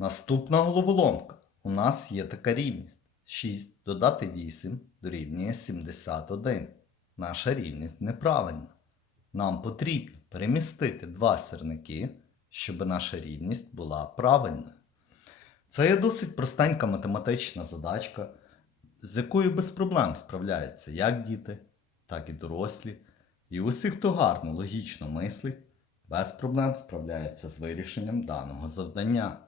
Наступна головоломка. У нас є така рівність. 6 додати 8 дорівнює 71. Наша рівність неправильна. Нам потрібно перемістити два сірники, щоб наша рівність була правильною. Це є досить простенька математична задачка, з якою без проблем справляються як діти, так і дорослі. І усі, хто гарно логічно мислить, без проблем справляється з вирішенням даного завдання.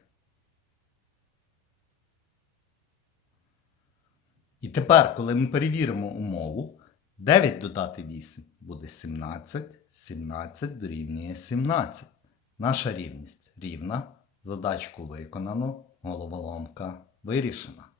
І тепер, коли ми перевіримо умову, 9 додати 8 буде 17, 17 дорівнює 17. Наша рівність рівна. Задачку виконано, головоломка вирішена.